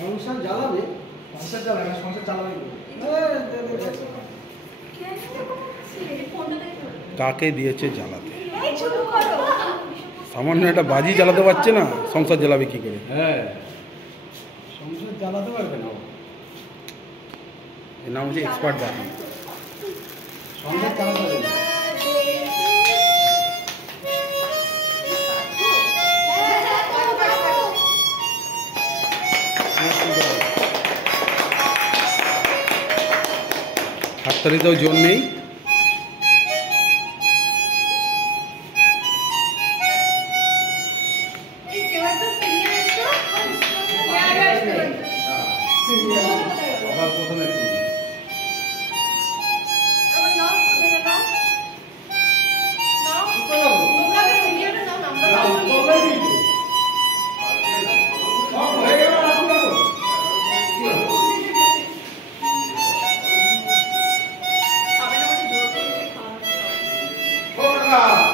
সংসার জ্বালাবে, সংসার জ্বালাবে না, সংসার চালাবে। কাকে দিয়েছে জ্বালাতে? সামান্য একটা বাজি জ্বালাতে পারছে না, সংসার জ্বালাবে কি করে? হ্যাঁ, সংসার জ্বালাতে পারবে না। এর নাম হচ্ছে এক্সপার্ট বাজি। সংসার চালাতে পারবে না। হাততালিতেও জোর নেই। Hola!